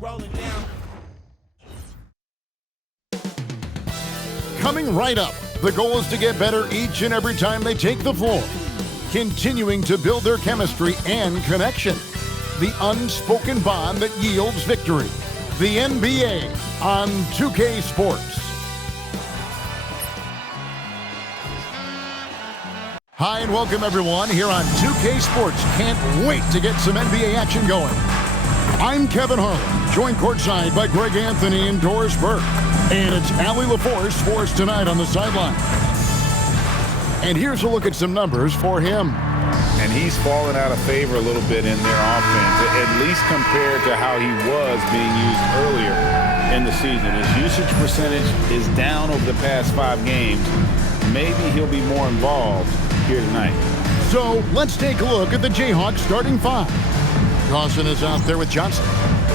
rolling down. Coming right up, the goal is to get better each and every time they take the floor, continuing to build their chemistry and connection, the unspoken bond that yields victory. The NBA on 2K Sports. Hi and welcome everyone here on 2K Sports. Can't wait to get some NBA action going. I'm Kevin Harlan, joined courtside by Greg Anthony and Doris Burke. And it's Allie LaForce for us tonight on the sideline. And here's a look at some numbers for him. And he's fallen out of favor a little bit in their offense, at least compared to how he was being used earlier in the season. His usage percentage is down over the past 5 games. Maybe he'll be more involved here tonight. So let's take a look at the Jayhawks starting 5. Dawson is out there with Johnson.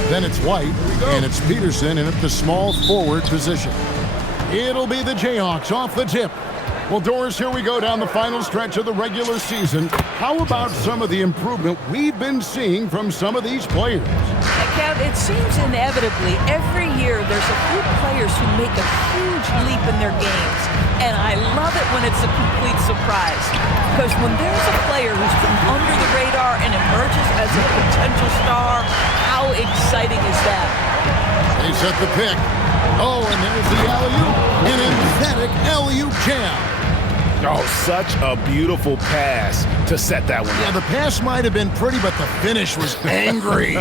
Then it's White, and it's Peterson in at the small forward position. It'll be the Jayhawks off the tip. Well, Doris, here we go down the final stretch of the regular season. How about some of the improvement we've been seeing from some of these players? Kev, it seems inevitably every year there's a few players who make a huge leap in their games. And I love it when it's a complete surprise. Because when there's a player who's been under the radar and emerges as a potential star, how exciting is that? They set the pick. Oh, and there's the alley-oop. An emphatic alley-oop jam. Oh, such a beautiful pass to set that one. Yeah, the pass might have been pretty, but the finish was angry.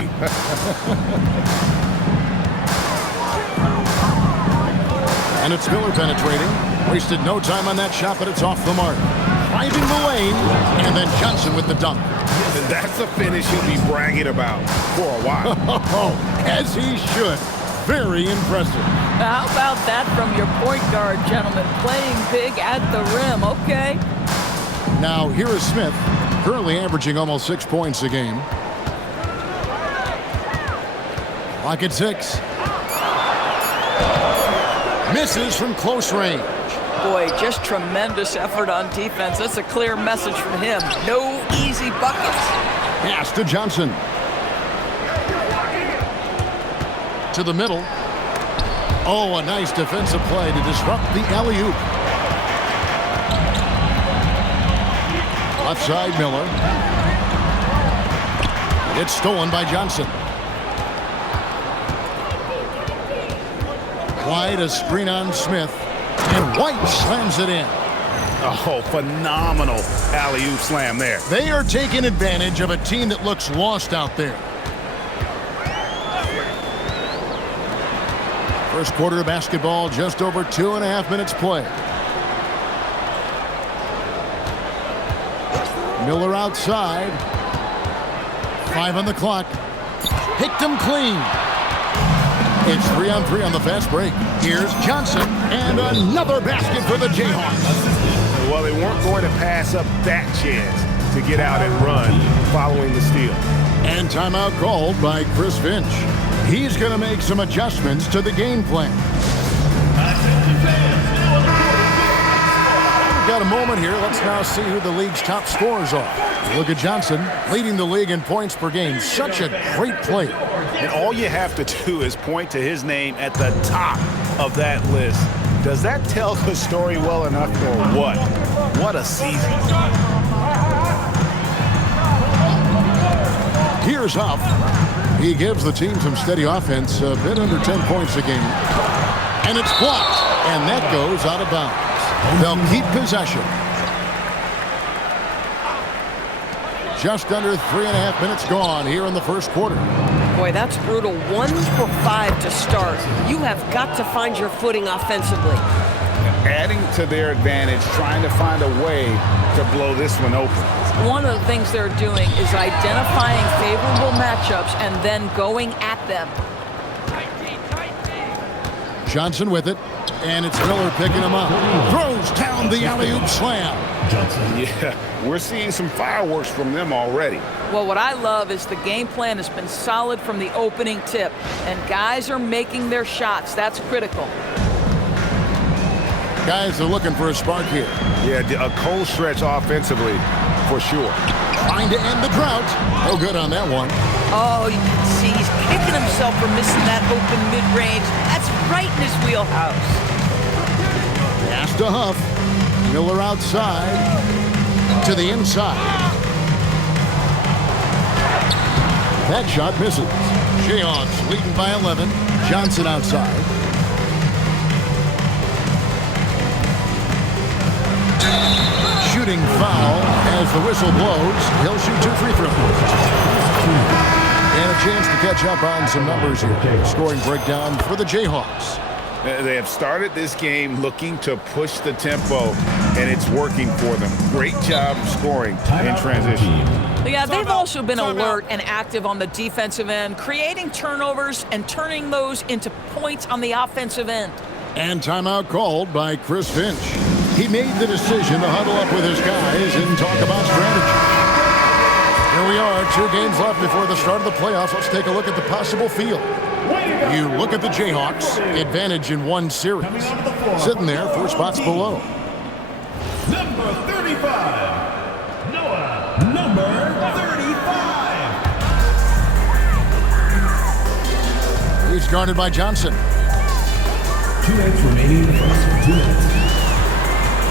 And it's Miller penetrating. Wasted no time on that shot, but it's off the mark. Driving the lane, and then Johnson with the dunk. And that's a finish he'll be bragging about for a while. As he should. Very impressive. How about that from your point guard, gentlemen? Playing big at the rim, okay. Now, here is Smith, currently averaging almost 6 points a game. Clock at 6. Misses from close range. Boy, just tremendous effort on defense. That's a clear message from him. No easy buckets. Pass to Johnson. To the middle. Oh, a nice defensive play to disrupt the alley-oop. Left side, Miller. It's stolen by Johnson. White, a screen on Smith. And White slams it in. Oh, phenomenal alley-oop slam there. They are taking advantage of a team that looks lost out there. First quarter of basketball, just over 2.5 minutes play. Miller outside. 5 on the clock. Picked him clean. It's 3-on-3 on the fast break. Here's Johnson, and another basket for the Jayhawks. Well, they weren't going to pass up that chance to get out and run following the steal. And timeout called by Chris Finch. He's going to make some adjustments to the game plan. We've got a moment here. Let's now see who the league's top scorers are. Look at Johnson, leading the league in points per game. Such a great play. And all you have to do is point to his name at the top of that list. Does that tell the story well enough or what? What a season. Here's Huff. He gives the team some steady offense, a bit under 10 points a game. And it's blocked, and that goes out of bounds. They'll keep possession. Just under 3.5 minutes gone here in the first quarter. Boy, that's brutal. 1 for 5 to start. You have got to find your footing offensively. Adding to their advantage, trying to find a way to blow this one open. One of the things they're doing is identifying favorable matchups and then going at them. Johnson with it, and it's Miller picking him up. Throws down the alley-oop slam. Yeah, we're seeing some fireworks from them already. Well, what I love is the game plan has been solid from the opening tip, and guys are making their shots. That's critical. Guys are looking for a spark here. Yeah, a cold stretch offensively, for sure. Trying to end the drought. No good on that one. Oh, you can see he's kicking himself himself for missing that open mid-range. That's right in his wheelhouse. Pass to Huff. Miller outside to the inside. That shot misses. Jayhawks leading by 11. Johnson outside. Shooting foul as the whistle blows. He'll shoot 2 free throws. And a chance to catch up on some numbers here. Scoring breakdown for the Jayhawks. They have started this game looking to push the tempo, and it's working for them. Great job scoring in transition. Yeah, they've also been alert and active on the defensive end, creating turnovers and turning those into points on the offensive end. And timeout called by Chris Finch. He made the decision to huddle up with his guys and talk about strategy. Here we are, 2 games left before the start of the playoffs. Let's take a look at the possible field. You look at the Jayhawks, advantage in 1 series. Sitting there 4 spots below. Number 35, Noah. Number 35. He's guarded by Johnson. 2 minutes remaining in the first. 2 minutes.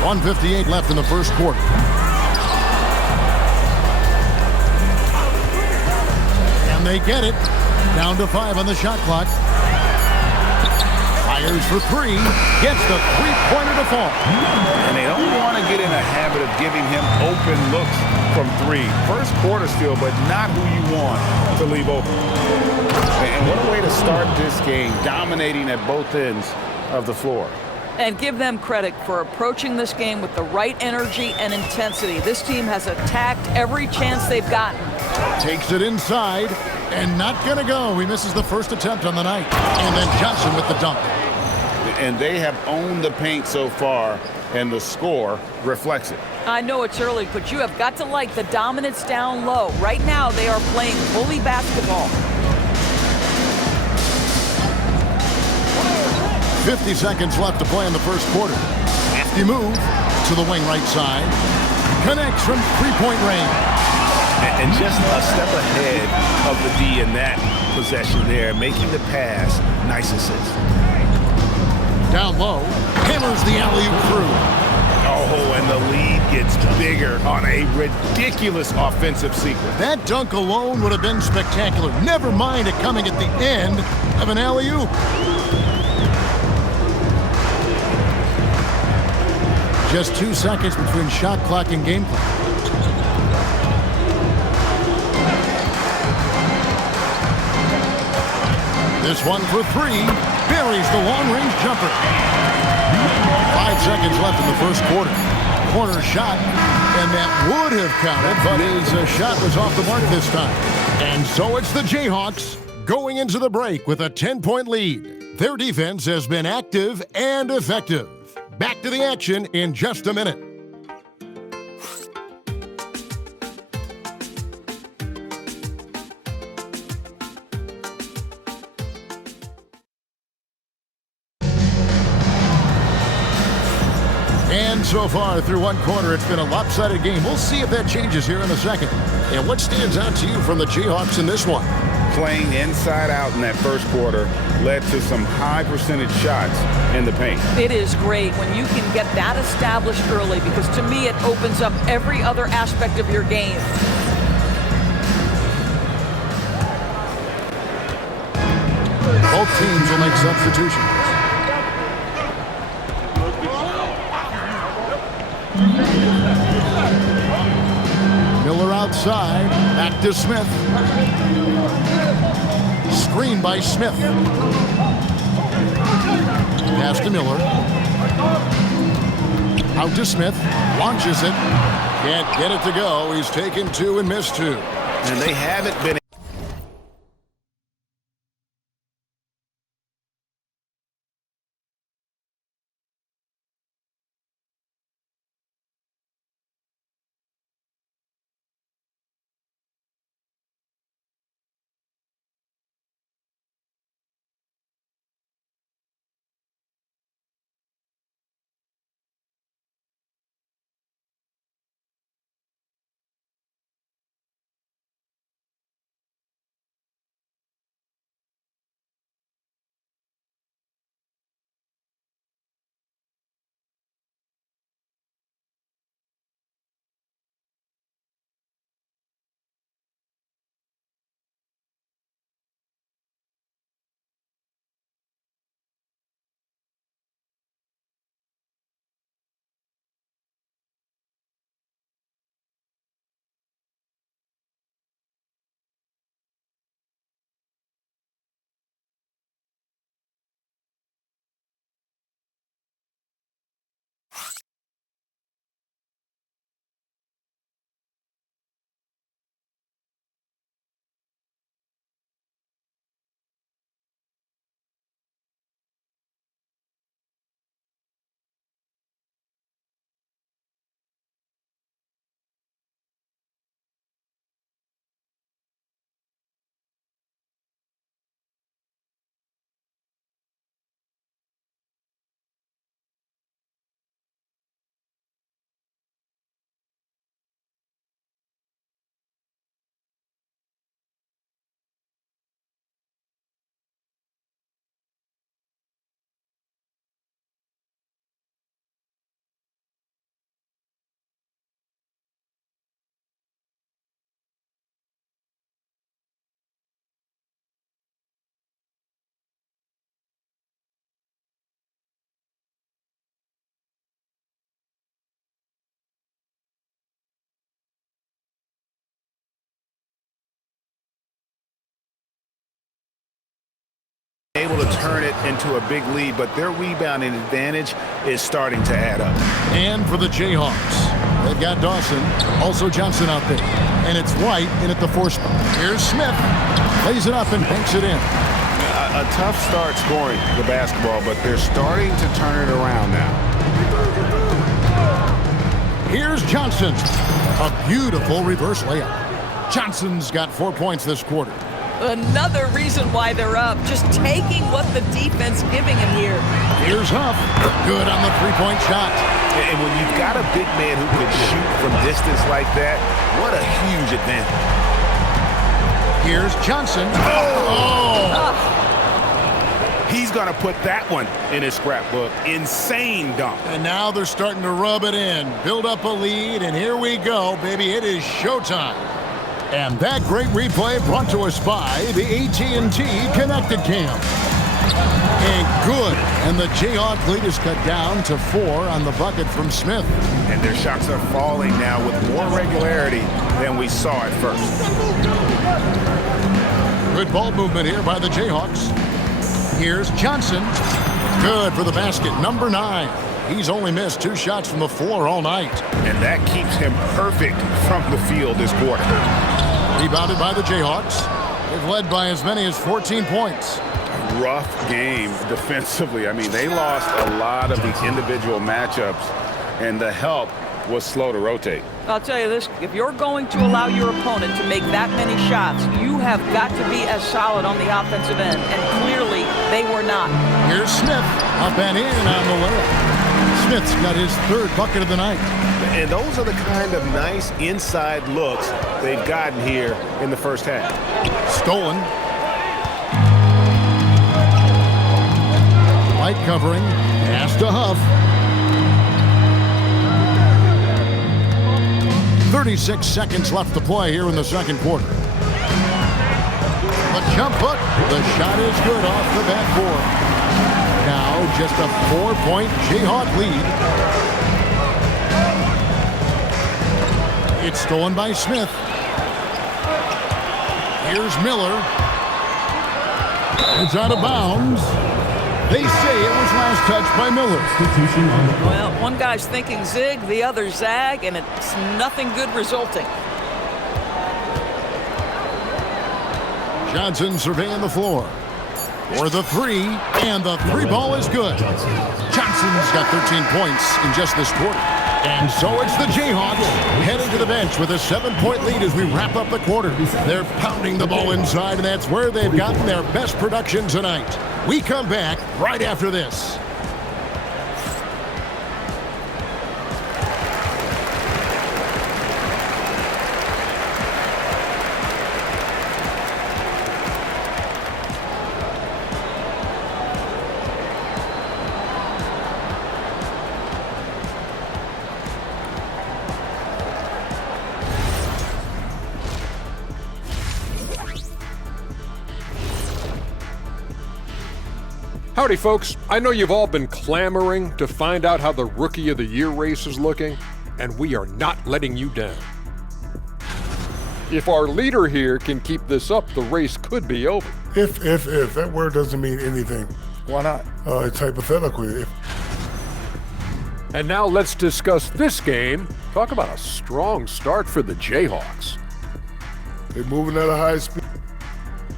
1:58 left in the first quarter. And they get it. Down to 5 on the shot clock. Fires for 3. Gets the three-pointer to fall. And they don't want to get in a habit of giving him open looks from 3. First quarter still, but not who you want to leave open. And what a way to start this game, dominating at both ends of the floor. And give them credit for approaching this game with the right energy and intensity. This team has attacked every chance they've gotten. Takes it inside and not gonna go. He misses the first attempt on the night. And then Johnson with the dunk. And they have owned the paint so far, and the score reflects it. I know it's early, but you have got to like the dominance down low. Right now, they are playing bully basketball. 50 seconds left to play in the first quarter. Hefty move to the wing right side. Connects from 3-point range. And just a step ahead of the D in that possession there, making the pass. Nice assist. Down low, hammers the alley-oop through. Oh, and the lead gets bigger on a ridiculous offensive sequence. That dunk alone would have been spectacular. Never mind it coming at the end of an alley-oop. Just 2 seconds between shot clock and game clock. This one for 3. Buries the long-range jumper. 5 seconds left in the first quarter. Corner shot, and that would have counted, but his shot was off the mark this time. And so it's the Jayhawks going into the break with a 10-point lead. Their defense has been active and effective. Back to the action in just a minute. And so far through 1 quarter, it's been a lopsided game. We'll see if that changes here in a second. And what stands out to you from the Jayhawks in this one? Playing inside out in that first quarter led to some high percentage shots in the paint. It is great when you can get that established early, because to me it opens up every other aspect of your game. Both teams will make substitutions. Miller outside, back to Smith. Screen by Smith. Pass to Miller. Out to Smith, launches it. Can't get it to go. He's taken 2 and missed 2. And they haven't been to turn it into a big lead, but their rebounding advantage is starting to add up. And for the Jayhawks, they've got Dawson, also Johnson out there. And it's White in at the 4 spot. Here's Smith. Plays it up and banks it in. A tough start scoring the basketball, but they're starting to turn it around now. Here's Johnson. A beautiful reverse layup. Johnson's got 4 points this quarter. Another reason why they're up, just taking what the defense giving him here. Here's Huff. Good on the 3-point shot. And when you've got a big man who can shoot from distance like that, what a huge advantage. Here's Johnson. He's going to put that one in his scrapbook. Insane dunk. And now they're starting to rub it in, build up a lead, and here we go, baby. It is showtime. And that great replay brought to us by the AT&T Connected Cam. And good. And the Jayhawk lead is cut down to 4 on the bucket from Smith. And their shots are falling now with more regularity than we saw at first. Good ball movement here by the Jayhawks. Here's Johnson. Good for the basket, number 9. He's only missed 2 shots from the floor all night. And that keeps him perfect from the field this quarter. Rebounded by the Jayhawks. They've led by as many as 14 points. Rough game defensively. I mean, they lost a lot of the individual matchups, and the help was slow to rotate. I'll tell you this, if you're going to allow your opponent to make that many shots, you have got to be as solid on the offensive end, and clearly they were not. Here's Smith, up and in on the layup. Smith's got his 3rd bucket of the night. And those are the kind of nice inside looks they've gotten here in the first half. Stolen. White covering, pass to Huff. 36 seconds left to play here in the second quarter. The jump hook. The shot is good off the backboard. Now just a 4-point Jayhawk lead. It's stolen by Smith. Here's Miller. It's out of bounds. They say it was last touched by Miller. Well, one guy's thinking zig, the other zag, and it's nothing good resulting. Johnson surveying the floor. For the 3, and the 3 ball is good. Johnson's got 13 points in just this quarter. And so it's the Jayhawks heading to the bench with a 7-point lead as we wrap up the quarter. They're pounding the ball inside, and that's where they've gotten their best production tonight. We come back right after this. Howdy, folks. I know you've all been clamoring to find out how the Rookie of the Year race is looking, and we are not letting you down. If our leader here can keep this up, the race could be over. If, that word doesn't mean anything. Why not? It's hypothetical. And now let's discuss this game. Talk about a strong start for the Jayhawks. They're moving at a high speed.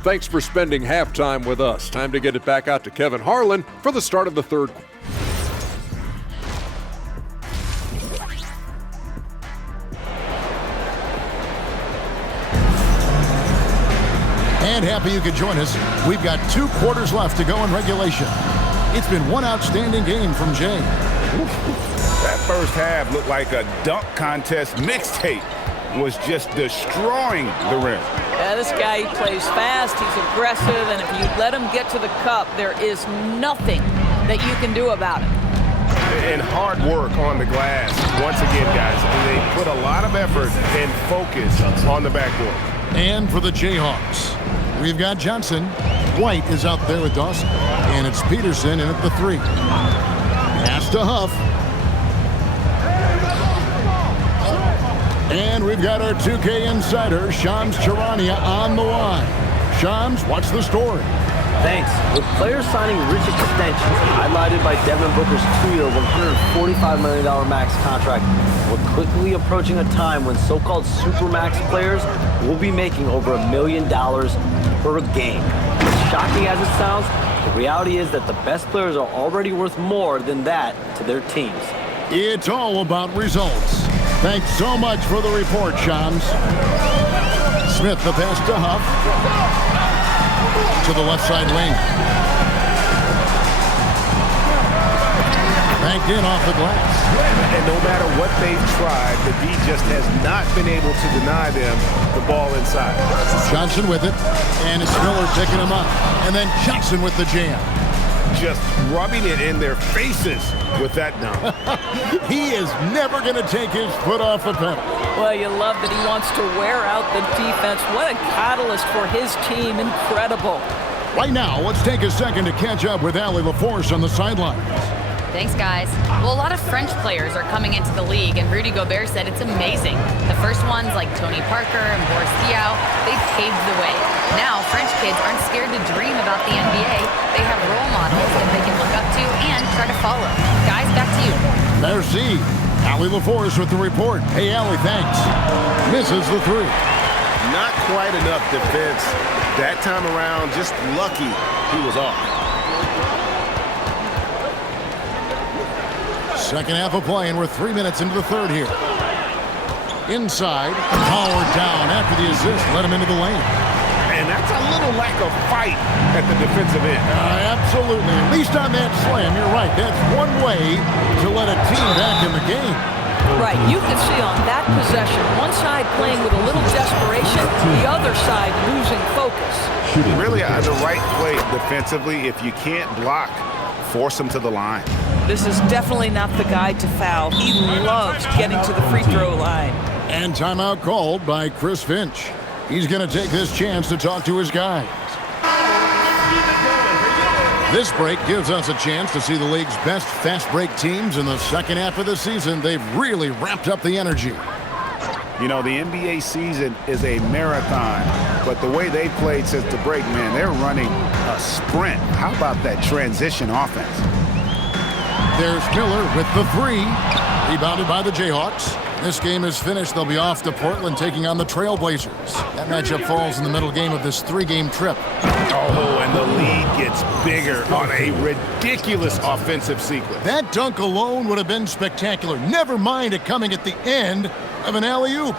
Thanks for spending halftime with us. Time to get it back out to Kevin Harlan for the start of the third quarter. And happy you could join us. We've got 2 quarters left to go in regulation. It's been one outstanding game from Jay. That first half looked like a dunk contest mixtape. Was just destroying the rim. Yeah, this guy, he plays fast, he's aggressive, and if you let him get to the cup, there is nothing that you can do about it. And hard work on the glass. Once again, guys, they put a lot of effort and focus on the backboard. And for the Jayhawks, we've got Johnson. White is out there with Dawson. And it's Peterson in at the 3. Pass to Huff. And we've got our 2K insider, Shams Charania, on the line. Johns, what's the story? Thanks. With players signing rich extensions, highlighted by Devin Booker's 2-year, $145 million max contract, we're quickly approaching a time when so-called supermax players will be making over $1 million per game. As shocking as it sounds, the reality is that the best players are already worth more than that to their teams. It's all about results. Thanks so much for the report, Shams. Smith, the pass to Huff. To the left side wing. Banked in off the glass. And no matter what they've tried, the D just has not been able to deny them the ball inside. Johnson with it. And it's Miller picking him up. And then Johnson with the jam. Just rubbing it in their faces with that dunk. He is never going to take his foot off the pedal. Well, you love that he wants to wear out the defense. What a catalyst for his team. Incredible. Right now, let's take a second to catch up with Allie LaForce on the sidelines. Thanks, guys. Well, a lot of French players are coming into the league, and Rudy Gobert said it's amazing. The first ones, like Tony Parker and Boris Diaw, they paved the way. Now, French kids aren't scared to dream about the NBA. They have role models that they can look up to and try to follow. Guys, back to you. Merci. Allie LaForce with the report. Hey, Allie, thanks. Misses the three. Not quite enough defense. That time around, just lucky he was off. Second half of play, and we're 3 minutes into the third here. Inside, powered down after the assist, let him into the lane. And that's a little lack of fight at the defensive end. Absolutely. At least on that slam, you're right. That's one way to let a team back in the game. Right, you can see on that possession, one side playing with a little desperation, the other side losing focus. Really, the right play defensively. If you can't block, force him to the line. This is definitely not the guy to foul. He loves getting to the free throw line. And timeout called by Chris Finch. He's going to take this chance to talk to his guys. This break gives us a chance to see the league's best fast break teams in the second half of the season. They've really ramped up the energy. You know, the NBA season is a marathon, but the way they played since the break, man, they're running a sprint. How about that transition offense? There's Miller with the three. Rebounded by the Jayhawks. This game is finished. They'll be off to Portland taking on the Trailblazers. That matchup falls in the middle game of this three-game trip. Oh, and the lead gets bigger on a ridiculous offensive sequence. That dunk alone would have been spectacular. Never mind it coming at the end of an alley-oop.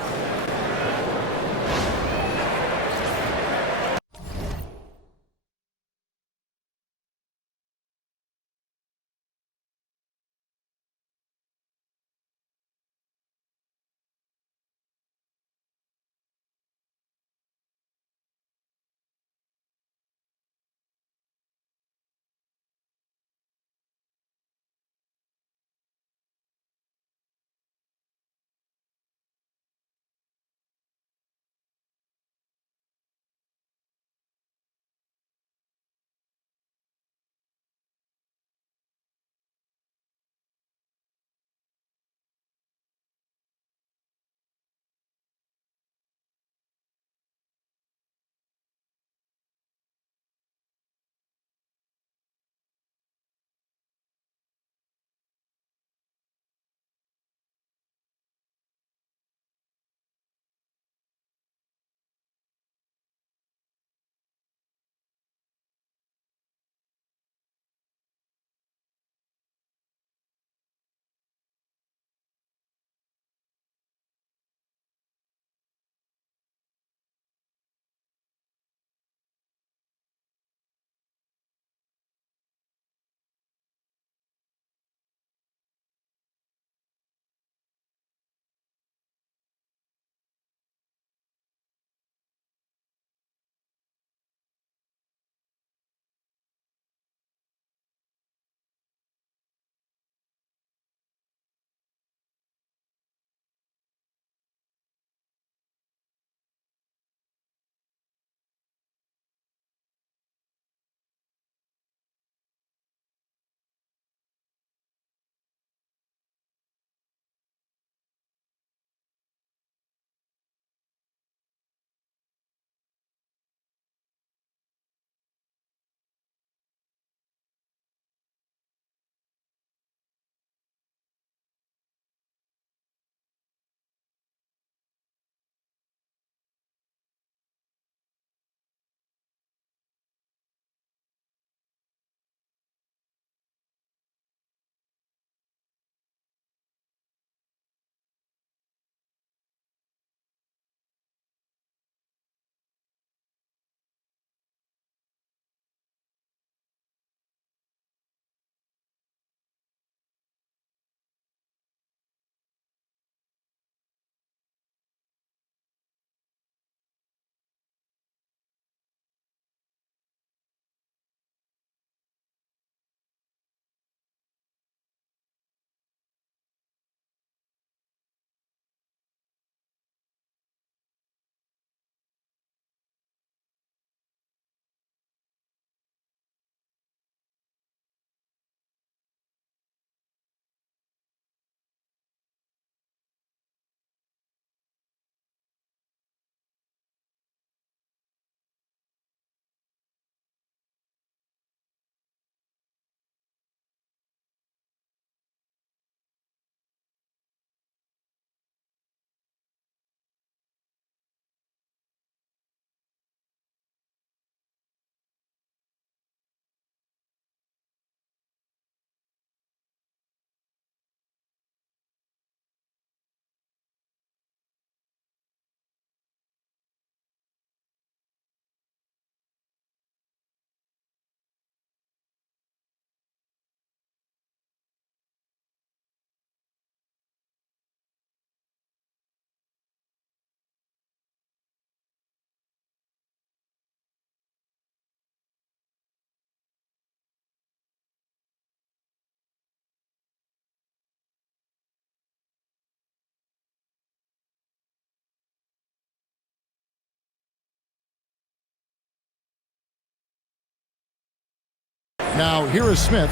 Now here is Smith.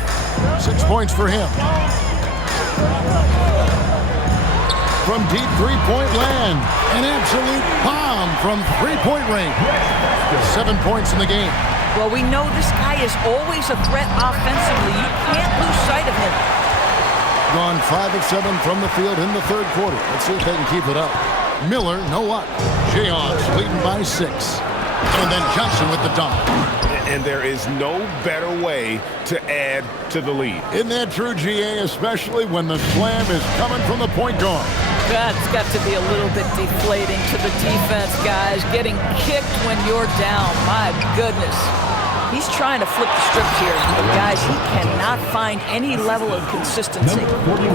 6 points for him. From deep three-point land. An absolute bomb from three-point range. 7 points in the game. Well, we know this guy is always a threat offensively. You can't lose sight of him. Gone 5 of 7 from the field in the third quarter. Let's see if they can keep it up. Miller, no luck. Jayhawks leading by 6. And then Johnson with the dunk. And there is no better way to add to the lead. Isn't that true, GA, especially when the slam is coming from the point guard? That's got to be a little bit deflating to the defense, guys. Getting kicked when you're down. My goodness. He's trying to flip the script here. But guys, he cannot find any level of consistency.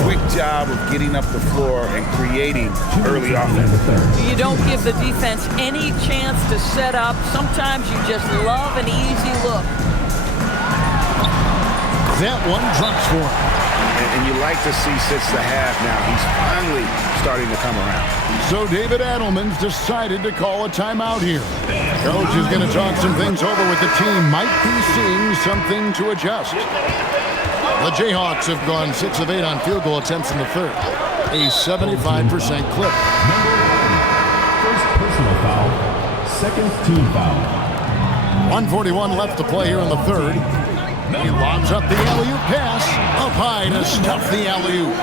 Quick job of getting up the floor and creating early offense. You don't give the defense any chance to set up. Sometimes you just love an easy look. That one drops for him. And you like to see since the half now. He's finally starting to come around. So David Adelman's decided to call a timeout here. Coach is going to talk some things over with the team. Might be seeing something to adjust. The Jayhawks have gone 6 of 8 on field goal attempts in the third. A 75% clip. Number 1, first personal foul, second team foul. 1:41 left to play here in the third. He lobs up the alley-oop pass. Up high to stuff the alley-oop.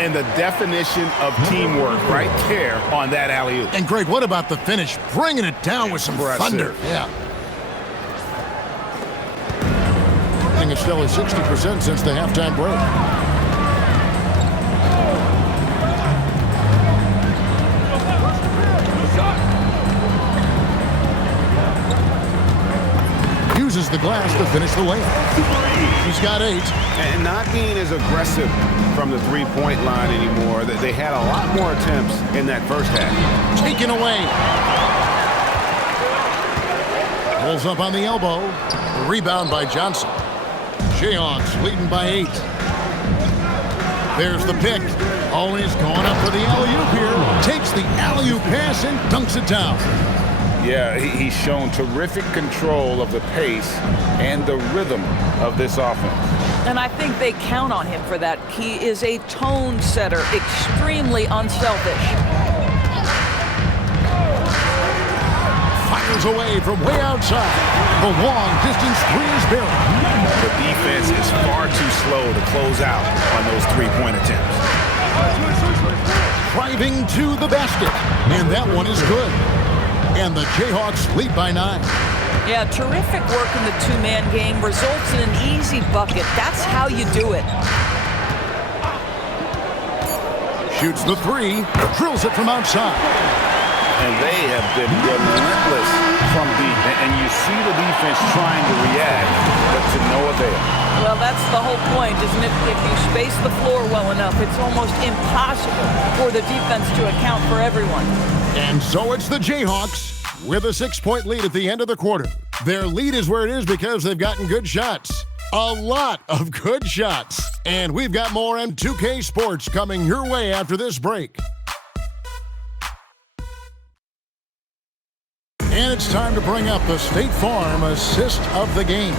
And the definition of teamwork right there on that alley-oop. And Greg, what about the finish? Bringing it down with some thunder. Yeah. I think it's still at 60% since the halftime break. Uses the glass to finish the layup. He's got 8. And not being as aggressive from the three-point line anymore. They had a lot more attempts in that first half. Taken away. Pulls up on the elbow. Rebound by Johnson. Jayhawks leading by 8. There's the pick. Always going up for the alley-oop here. Takes the alley-oop pass and dunks it down. Yeah, he's shown terrific control of the pace and the rhythm of this offense. And I think they count on him for that. He is a tone setter, extremely unselfish. Fires away from way outside. The long distance three is buried. The defense is far too slow to close out on those three-point attempts. Driving to the basket. And that one is good. And the Jayhawks lead by 9. Yeah, terrific work in the two-man game results in an easy bucket. That's how you do it. Shoots the 3, drills it from outside. And they have been relentless from deep. And you see the defense trying to react, but to no avail. Well, that's the whole point, isn't it? If you space the floor well enough, it's almost impossible for the defense to account for everyone. And so it's the Jayhawks with a 6-point lead at the end of the quarter. Their lead is where it is because they've gotten good shots. A lot of good shots. And we've got more M2K Sports coming your way after this break. And it's time to bring up the State Farm assist of the game.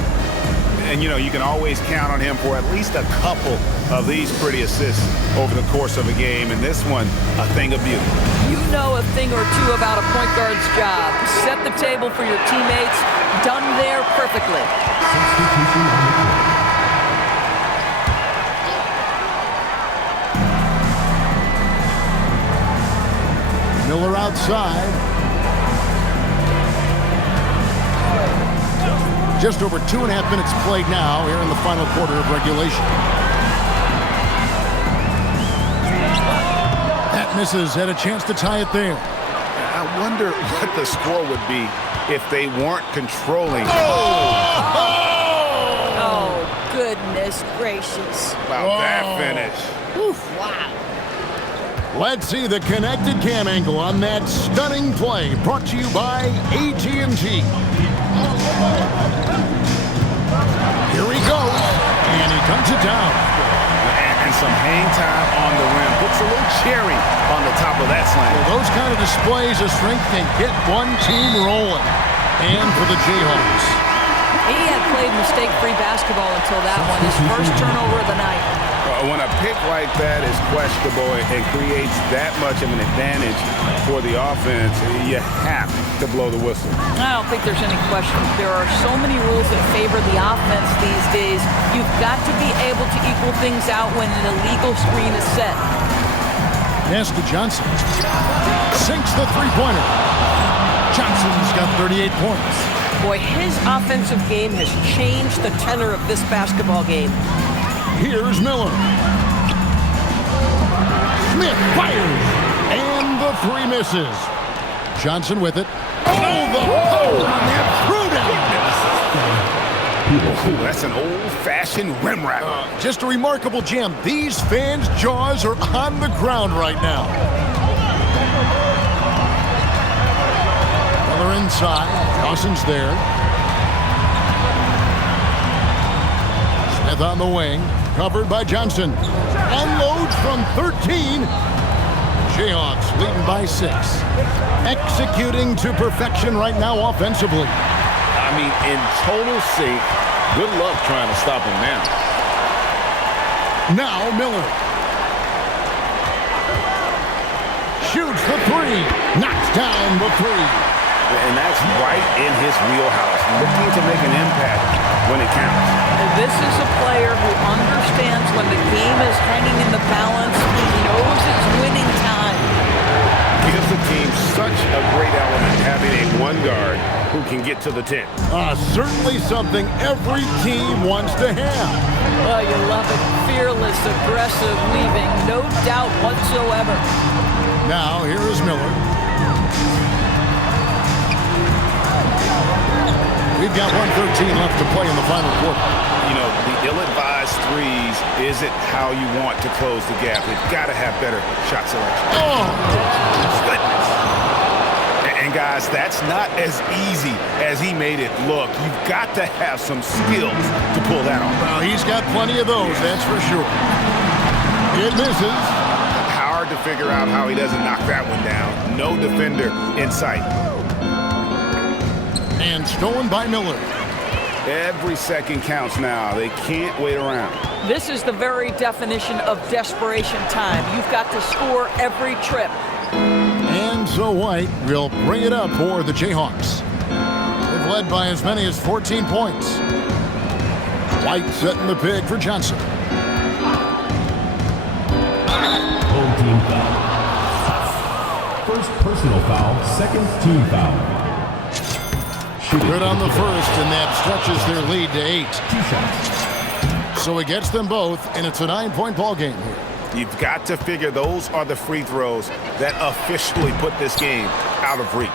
And, you can always count on him for at least a couple of these pretty assists over the course of a game. And this one, a thing of beauty. You know a thing or two about a point guard's job. Set the table for your teammates. Done there perfectly. Miller outside. Just over 2.5 minutes played now here in the final quarter of regulation. That misses. Had a chance to tie it there. I wonder what the score would be if they weren't controlling. Oh, goodness gracious. Wow, that finish. Oof, wow. Let's see the connected cam angle on that stunning play brought to you by AT&T. Here he goes, and he comes it down. And some hang time on the rim. Puts a little cherry on the top of that slam. Well, those kind of displays of strength can get one team rolling. And for the Jayhawks, He had played mistake-free basketball until that one, his first turnover of the night. When a pick like that is questionable and creates that much of an advantage for the offense, you have to blow the whistle. I don't think there's any question. There are so many rules that favor the offense these days. You've got to be able to equal things out when an illegal screen is set. Pass to Johnson. Sinks the three-pointer. Johnson's got 38 points. Boy, his offensive game has changed the tenor of this basketball game. Here's Miller. Smith fires. And the three misses. Johnson with it. Oh, the power on that threw down. That's an old-fashioned rim wrap. Just a remarkable jam. These fans' jaws are on the ground right now. Miller inside. Dawson's there. Smith on the wing. Covered by Johnson. Unloads from 13. Jayhawks leading by 6. Executing to perfection right now offensively. I mean, in total sync. Good luck trying to stop him now. Now Miller. Shoots the three. Knocks down the three. And that's right in his wheelhouse. Looking to make an impact when it counts. This is a player who understands when the game is hanging in the balance. He knows it's winning time. Gives the team such a great element having a one guard who can get to the 10. Certainly something every team wants to have. Oh, you love it. Fearless, aggressive, leaving no doubt whatsoever. Now, here is Miller. We've got 1:13 left to play in the final quarter. You know, the ill-advised threes isn't how you want to close the gap. They've got to have better shot selection. Oh! Goodness. And guys, that's not as easy as he made it look. You've got to have some skills to pull that off. Well, he's got plenty of those, that's for sure. It misses. Hard to figure out how he doesn't knock that one down. No defender in sight. And stolen by Miller. Every second counts now. They can't wait around. This is the very definition of desperation time. You've got to score every trip. And so White will bring it up for the Jayhawks. They've led by as many as 14 points. White setting the pick for Johnson. Home team foul. First personal foul, second team foul. Good on the first, and that stretches their lead to 8. 2 shots. So he gets them both, and it's a 9-point ball game here. You've got to figure those are the free throws that officially put this game out of reach.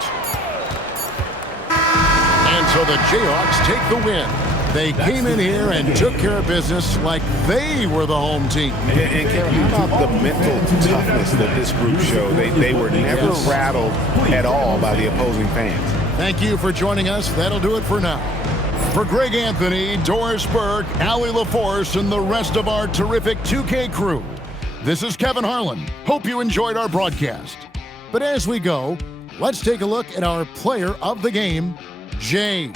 And so the Jayhawks take the win. They came in here and took care of business like they were the home team. And Kevin, how about the mental toughness that this group showed? They were never rattled at all by the opposing fans. Thank you for joining us. That'll do it for now. For Greg Anthony, Doris Burke, Allie LaForce, and the rest of our terrific 2K crew, this is Kevin Harlan. Hope you enjoyed our broadcast. But as we go, let's take a look at our player of the game, Jay.